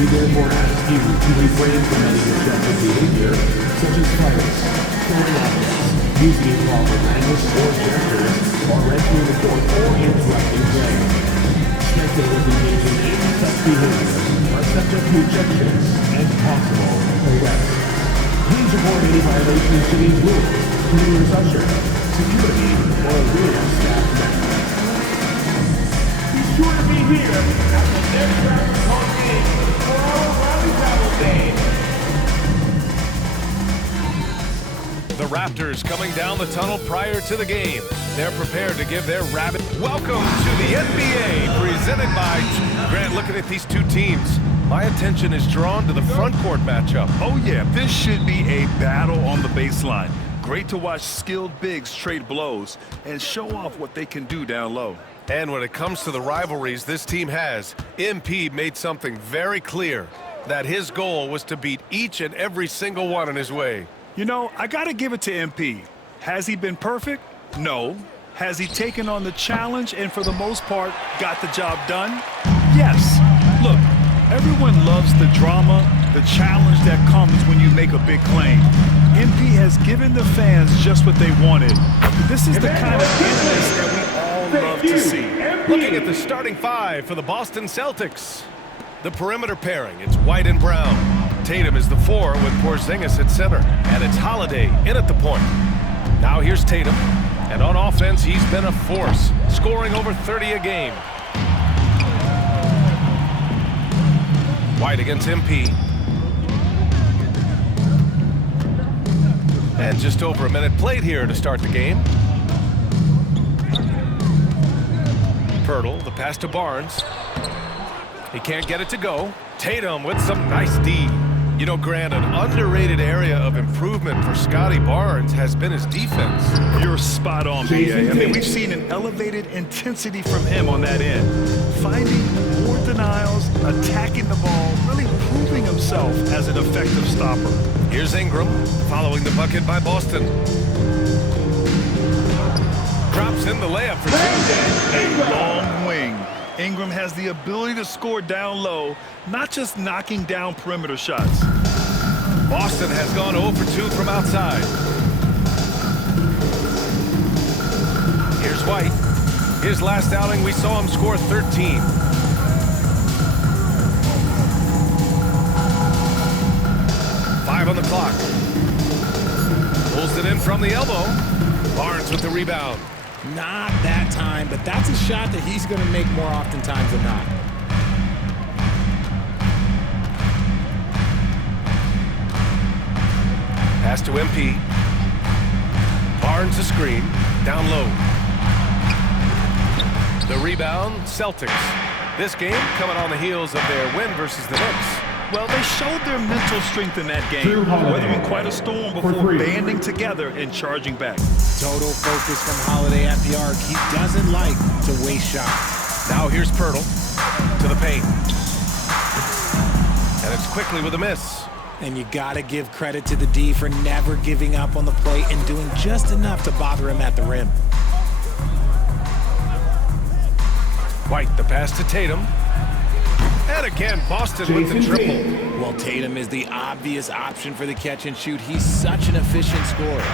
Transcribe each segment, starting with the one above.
We therefore ask you to refrain from any destructive behavior, such as fights, throwing objects, using improper language or gestures, or entering the court or interrupting play. Spectators engaging in such behavior are subject to ejections and possible arrest. Please report any violations to these rules to your usher, security, or arena staff member. Be sure to be here at the next Raptors home game for our Rally Travel Day. The Raptors coming down the tunnel prior to the game. They're prepared to give their rabbit. Welcome to the NBA, presented by Grant. Looking at these two teams, my attention is drawn to the front court matchup. Oh yeah, this should be a battle on the baseline. Great to watch skilled bigs trade blows and show off what they can do down low. And when it comes to the rivalries this team has, MP made something very clear, that his goal was to beat each and every single one in his way. You know, I gotta give it to MP. Has he been perfect? No. Has he taken on the challenge and for the most part got the job done? Yes. Look, everyone loves the drama, the challenge that comes when you make a big claim. MP has given the fans just what they wanted. This is the kind of animus that we all love to see. Looking at the starting five for the Boston Celtics. The perimeter pairing, it's White and Brown. Tatum is the 4 with Porzingis at center. And it's Holiday in at the point. Now here's Tatum. And on offense, he's been a force, scoring over 30 a game. White against MP. And just over a minute played here to start the game. Pirtle, the pass to Barnes. He can't get it to go. Tatum with some nice D. You know, Grant, an underrated area of improvement for Scotty Barnes has been his defense. You're spot on, BA. I mean, we've seen an elevated intensity from him on that end. Finding more denials, attacking the ball, really proving himself as an effective stopper. Here's Ingram, following the bucket by Boston. Drops in the layup for two. A long wing. Ingram has the ability to score down low, not just knocking down perimeter shots. Boston has gone 0 for 2 from outside. Here's White. His last outing, we saw him score 13. Five on the clock. Pulls it in from the elbow. Barnes with the rebound. Not that time, but that's a shot that he's going to make more oftentimes than not. Pass to MP. Barnes a screen. Down low. The rebound, Celtics. This game coming on the heels of their win versus the Knicks. Well, they showed their mental strength in that game, weathering quite a storm before banding together and charging back. Total focus from Holiday at the arc. He doesn't like to waste shots. Now here's Pirtle to the paint. And it's quickly with a miss. And you got to give credit to the D for never giving up on the plate and doing just enough to bother him at the rim. White, the pass to Tatum. And again, Boston with the triple. Well, Tatum is the obvious option for the catch and shoot. He's such an efficient scorer.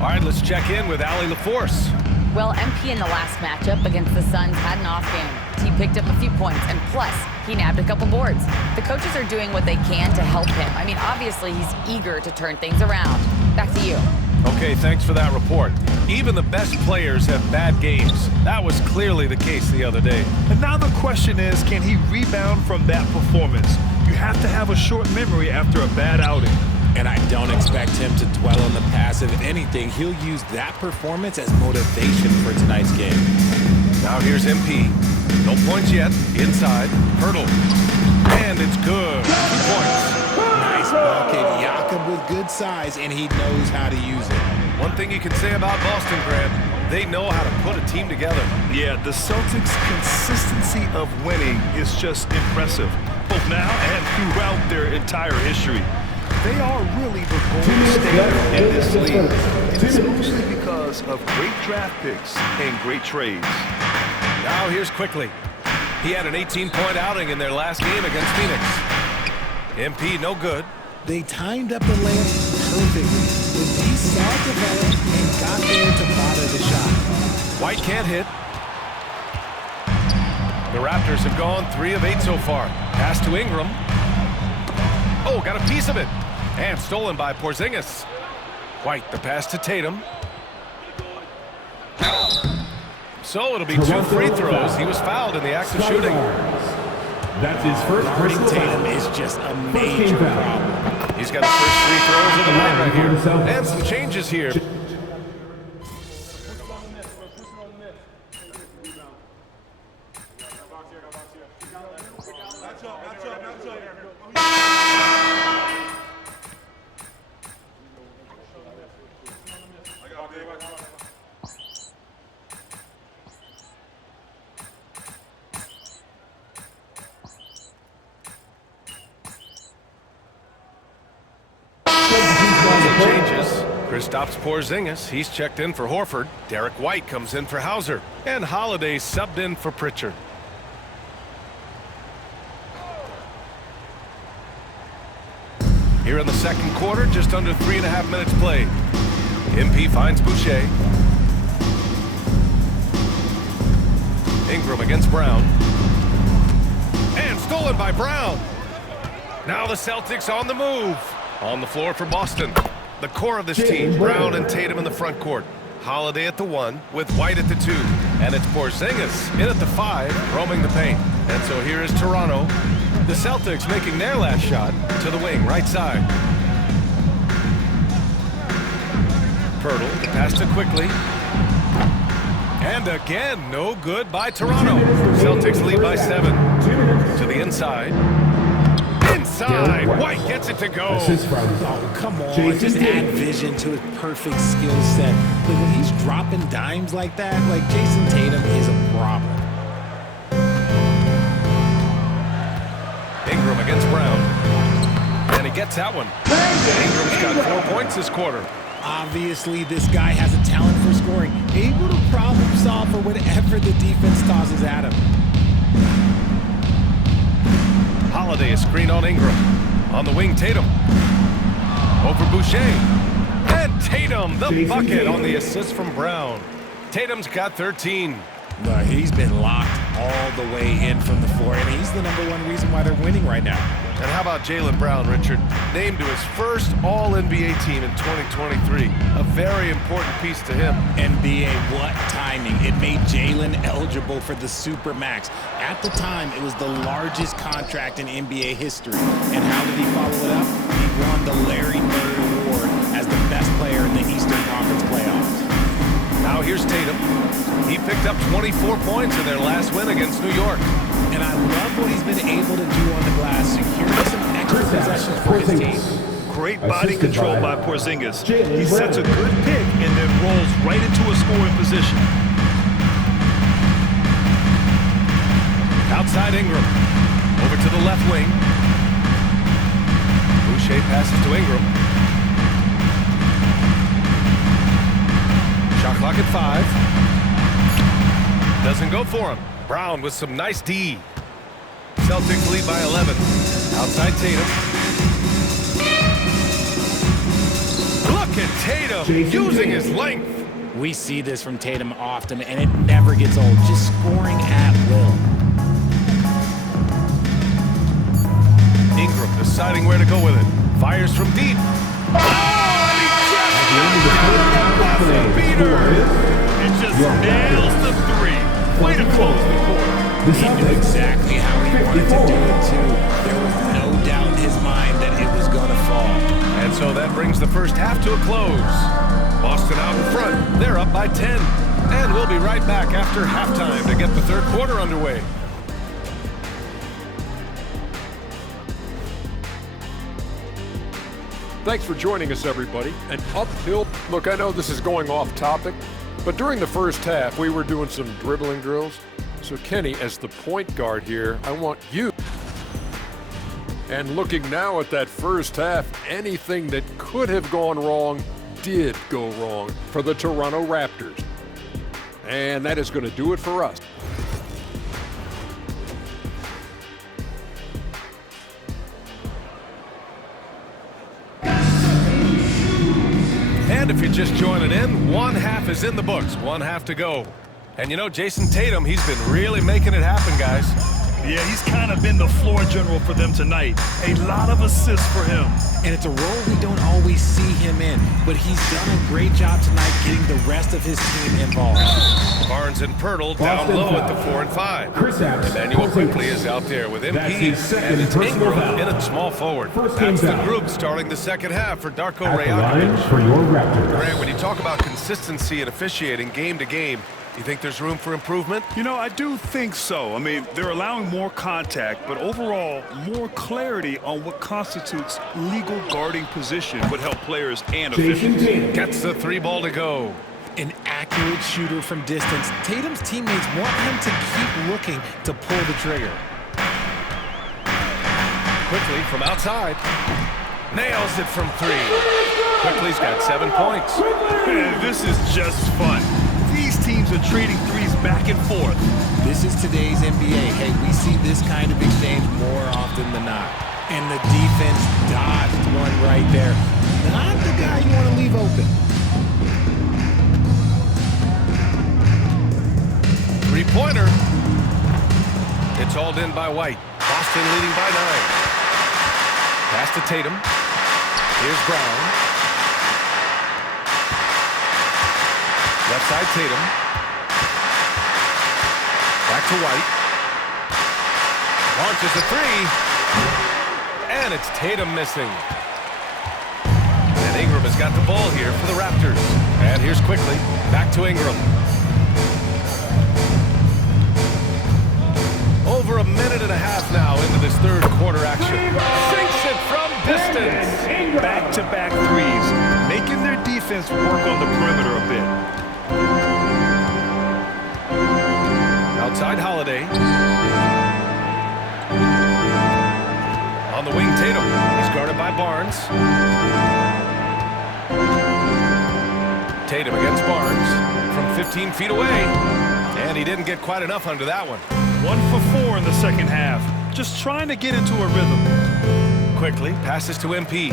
All right, let's check in with Allie LaForce. Well, MP in the last matchup against the Suns had an off game. He picked up a few points, and plus, he nabbed a couple boards. The coaches are doing what they can to help him. I mean, obviously, he's eager to turn things around. Back to you. Okay, thanks for that report. Even the best players have bad games. That was clearly the case the other day. And now the question is, can he rebound from that performance? You have to have a short memory after a bad outing. And I don't expect him to dwell on the past. If anything, he'll use that performance as motivation for tonight's game. Now here's MP. No points yet. Inside. Pirtle. And it's good. 2 points. Nice bucket. Jakob with good size, and he knows how to use it. One thing you can say about Boston, Grant, they know how to put a team together. Yeah, the Celtics' consistency of winning is just impressive, both now and throughout their entire history. They are really the gold standard in this league, and it's mostly because of great draft picks and great trades. Now here's Quickly. He had an 18-point outing in their last game against Phoenix. MP no good. They timed up the layup perfectly. The D saw it develop and got there to bother the shot. White can't hit. The Raptors have gone 3 of 8 so far. Pass to Ingram. Oh, got a piece of it. And stolen by Porzingis. White, the pass to Tatum. So it'll be 2 free throws. He was fouled in the act of shooting. That's his first Guarding personal Tatum foul. is just a First major team foul. problem. He's got his first free throws of the night right here. And some changes here. Changes. Chris stops Porzingis. He's checked in for Horford. Derek White comes in for Hauser. And Holiday subbed in for Pritchard. Here in the second quarter, just under 3.5 minutes played. MP finds Boucher. Ingram against Brown. And stolen by Brown. Now the Celtics on the move. On the floor for Boston. The core of this team, Brown and Tatum in the front court. Holiday at the 1 with White at the 2. And it's Porzingis in at the 5, roaming the paint. And so here is Toronto. The Celtics making their last shot to the wing, right side. Pirtle, the pass to Quickly. And again, no good by Toronto. Celtics lead by 7. To the inside. Inside, White gets it to go. Oh, come on, just add vision to his perfect skill set. Look, when he's dropping dimes like that, like Jason Tatum is a problem. Ingram against Brown. And he gets that one. Ingram's got 4 points this quarter. Obviously, this guy has a talent for scoring, able to problem solve for whatever the defense tosses at him. Holiday, a screen on Ingram. On the wing, Tatum. Over Boucher. And Tatum, the bucket on the assist from Brown. Tatum's got 13. He's been locked all the way in from the floor, and he's the #1 reason why they're winning right now. And how about Jaylen Brown, Richard? Named to his first All-NBA team in 2023. A very important piece to him. NBA, what timing. It made Jaylen eligible for the Supermax. At the time, it was the largest contract in NBA history. And how did he follow it up? He won the Larry Bird Award as the best player in the Eastern Conference playoffs. Now here's Tatum. He picked up 24 points in their last win against New York. And I love what he's been able to do on the glass, securing some extra possessions for his team. Great body control by Porzingis. He sets a good pick and then rolls right into a scoring position. Outside Ingram. Over to the left wing. Boucher passes to Ingram. Shot clock at 5. Doesn't go for him. Brown with some nice D. Celtics lead by 11. Outside Tatum. Look at Tatum using his length. We see this from Tatum often, and it never gets old. Just scoring at will. Ingram deciding where to go with it. Fires from deep. Oh, and he just got a beater. It just nails the 3. Way to close the quarter. He knew exactly how he wanted to do it, too. There was no doubt in his mind that it was going to fall. And so that brings the first half to a close. Boston out in front. They're up by 10. And we'll be right back after halftime to get the third quarter underway. Thanks for joining us, everybody. An uphill. Look, I know this is going off topic, but during the first half, we were doing some dribbling drills. So, Kenny, as the point guard here, I want you. And looking now at that first half, anything that could have gone wrong did go wrong for the Toronto Raptors. And that is going to do it for us. And if you're just joining in, one half is in the books, one half to go. And you know, Jason Tatum, he's been really making it happen, guys. Yeah, he's kind of been the floor general for them tonight. A lot of assists for him. And it's a role we don't always see him in, but he's done a great job tonight getting the rest of his team involved. Barnes and Pirtle down Boston low foul. at the 4 and 5. Chris Apps. Emmanuel quickly is out there with That's MP, his second and it's personal Ingram foul. in at small forward. First team That's the foul. group starting the second half for Darko At the line Rajakovic. for your Raptors. Grant, when you talk about consistency and officiating game to game, you think there's room for improvement? You know, I do think so. I mean, they're allowing more contact, but overall, more clarity on what constitutes legal guarding position would help players and Jason officials. Tatum. Gets the 3 ball to go. An accurate shooter from distance. Tatum's teammates want him to keep looking to pull the trigger. Quickly from outside. Nails it from 3. Quickly's got 7 points. Man, this is just fun. These teams are trading threes back and forth. This is today's NBA. Hey, we see this kind of exchange more often than not. And the defense dodged one right there. Not the guy you want to leave open. 3-pointer. It's hauled in by White. Boston leading by 9. Pass to Tatum. Here's Brown. Left side Tatum. Back to White. Launches a 3. And it's Tatum missing. And Ingram has got the ball here for the Raptors. And here's quickly. Back to Ingram. Over a minute and a half now into this third quarter action. Sinks it from distance. Back-to-back threes, making their defense work on the perimeter a bit. Outside Holiday. On the wing, Tatum. He's guarded by Barnes. Tatum against Barnes from 15 feet away. And he didn't get quite enough under that one. 1 for 4 in the second half. Just trying to get into a rhythm. Quickly passes to MP.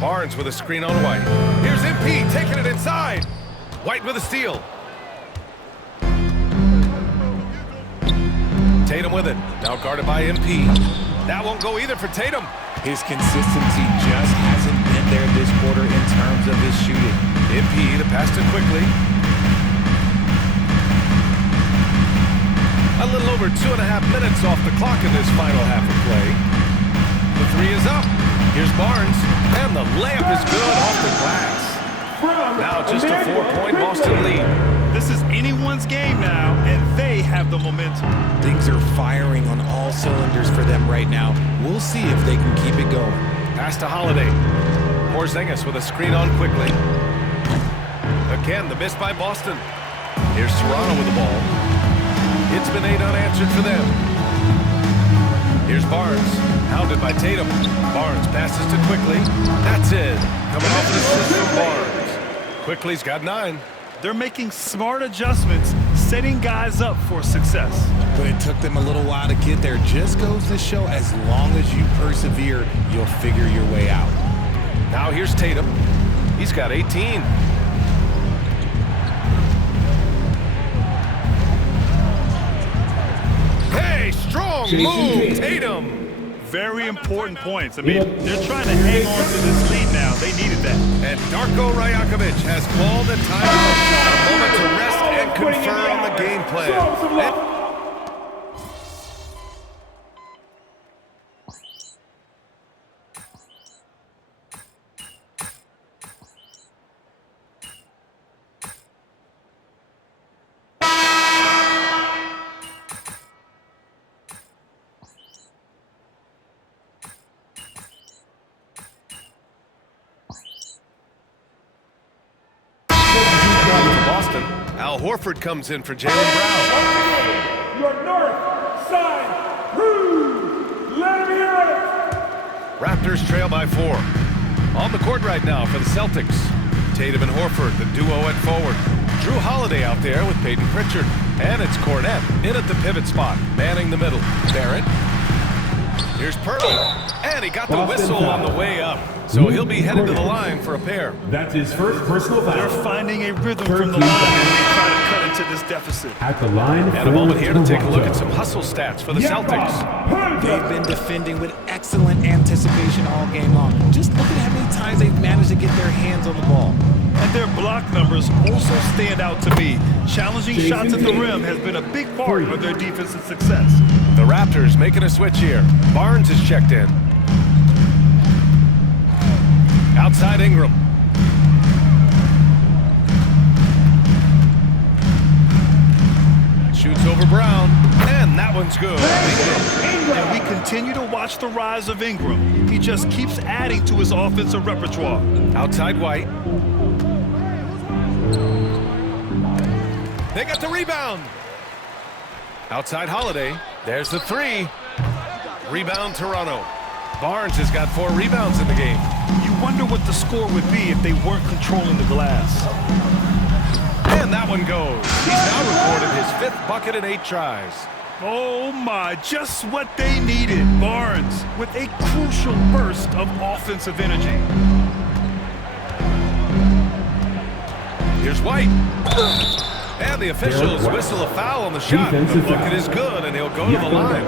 Barnes with a screen on White. Here's MP taking it inside. White with a steal. Tatum with it. Now guarded by MP. That won't go either for Tatum. His consistency just hasn't been there this quarter in terms of his shooting. MP, the pass to quickly. A little over 2.5 minutes off the clock in this final half of play. The 3 is up. Here's Barnes, and the layup is good off the glass. Now just a 4-point Boston lead. This is anyone's game now, and they have the momentum. Things are firing on all cylinders for them right now. We'll see if they can keep it going. Pass to Holiday. Porzingis with a screen on quickly. Again, the miss by Boston. Here's Toronto with the ball. It's been 8 unanswered for them. Here's Barnes, hounded by Tatum. Barnes passes to Quickly. That's it. Coming off an assist from Barnes. Quickly's got 9. They're making smart adjustments, setting guys up for success. But it took them a little while to get there. Just goes to show as long as you persevere, you'll figure your way out. Now here's Tatum. He's got 18. Hey, strong move, Tatum. Very important points. I mean, they're trying to hang on to this lead now. They needed that. And Darko Rajakovic has called a timeout. A moment to rest and confer on the game plan. Boston. Al Horford comes in for Jaylen Brown. Your north side crew. Let me hear it. Raptors trail by 4. On the court right now for the Celtics. Tatum and Horford, the duo at forward. Drew Holiday out there with Peyton Pritchard. And it's Cornette in at the pivot spot, manning the middle. Barrett. Here's Pirtle, and he got the Boston whistle foul. on the way up. So he'll be headed to the line for a pair. That's his first personal foul. They're finding a rhythm Third from the team line foul. as they try to cut into this deficit. At the line And a moment here to take a look at some hustle stats for the Celtics. They've been defending with excellent anticipation all game long. Just look at how many times they've managed to get their hands on the ball. And their block numbers also stand out to me. Challenging shots at the rim has been a big part of their defensive success. The Raptors making a switch here. Barnes is checked in. Outside Ingram. Shoots over Brown, and that one's good. Ingram. And we continue to watch the rise of Ingram. He just keeps adding to his offensive repertoire. Outside White. They got the rebound. Outside Holiday. There's the three. Rebound Toronto. Barnes has got 4 rebounds in the game. You wonder what the score would be if they weren't controlling the glass. And that one goes. He's now recorded his 5th bucket in 8 tries. Oh my, just what they needed. Barnes with a crucial burst of offensive energy. Here's White. And the officials whistle a foul on the shot. The Defensive bucket foul. is good, and he'll go to the line.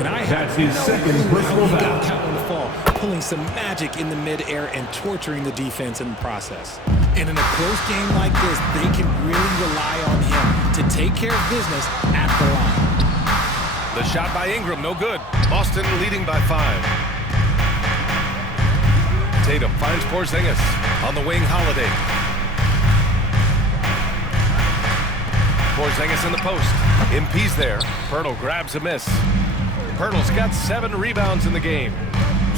And I That's have his no second clue personal how he foul. got caught on the fall, pulling some magic in the midair and torturing the defense in the process. And in a close game like this, they can really rely on him to take care of business at the line. The shot by Ingram, no good. Boston leading by 5. Tatum finds Porzingis on the wing. Holiday. Porzingis in the post. MP's there. Pirtle grabs a miss. Pirtle's got 7 rebounds in the game.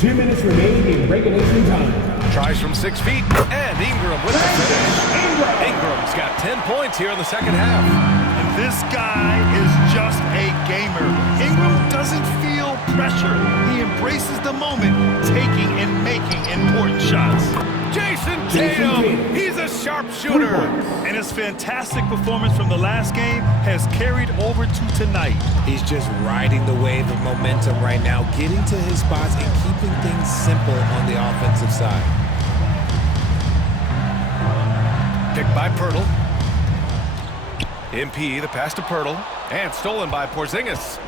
2 minutes remaining in regulation time. Tries from 6 feet, and Ingram with the finish. Ingram's got 10 points here in the second half. And this guy is just a gamer. Ingram doesn't feel pressure. He embraces the moment, taking and making important shots. Jason Tatum, he's a sharpshooter. And his fantastic performance from the last game has carried over to tonight. He's just riding the wave of momentum right now, getting to his spots and keeping things simple on the offensive side. Picked by Pirtle. MP, the pass to Pirtle, and stolen by Porzingis.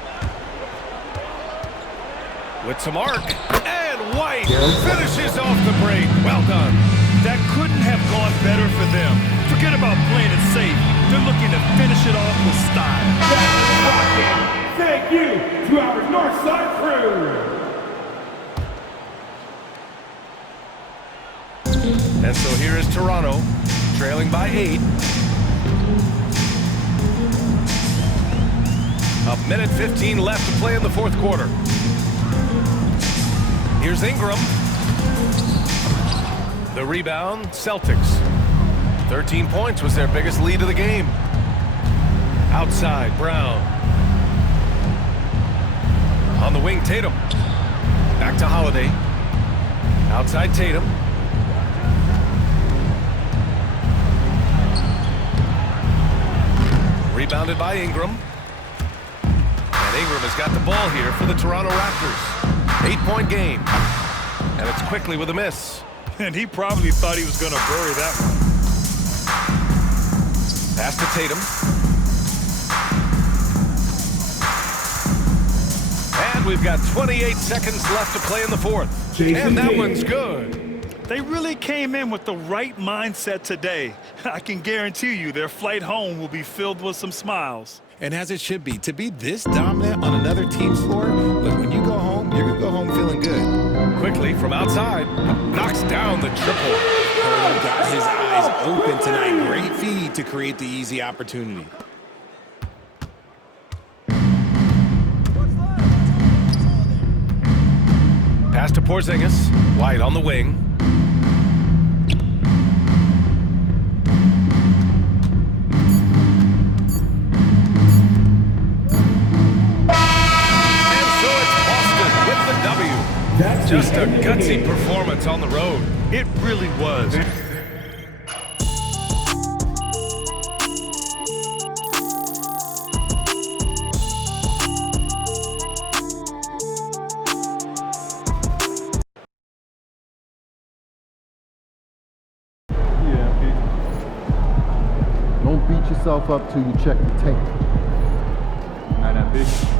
With some arc, and White finishes off the break. Well done. That couldn't have gone better for them. Forget about playing it safe. They're looking to finish it off with style. Thank you to our Northside crew. And so here is Toronto, trailing by 8. A minute 15 left to play in the 4th quarter. Here's Ingram. The rebound, Celtics. 13 points was their biggest lead of the game. Outside, Brown. On the wing, Tatum. Back to Holiday. Outside, Tatum. Rebounded by Ingram. And Ingram has got the ball here for the Toronto Raptors. 8-point game. And it's quickly with a miss. And he probably thought he was going to bury that one. Pass to Tatum. And we've got 28 seconds left to play in the 4th. And that one's good. They really came in with the right mindset today. I can guarantee you their flight home will be filled with some smiles. And as it should be, to be this dominant on another team's floor, look, when you go home, you're going to go home feeling good. Quickly from outside, knocks down the triple. Pirtle got his eyes open tonight. Great feed to create the easy opportunity. Pass to Porzingis. White on the wing. And so it's Boston with the W. That's Just the a end of the gutsy game. performance on the road. It really was. yourself up till you check the tape. Night, MP.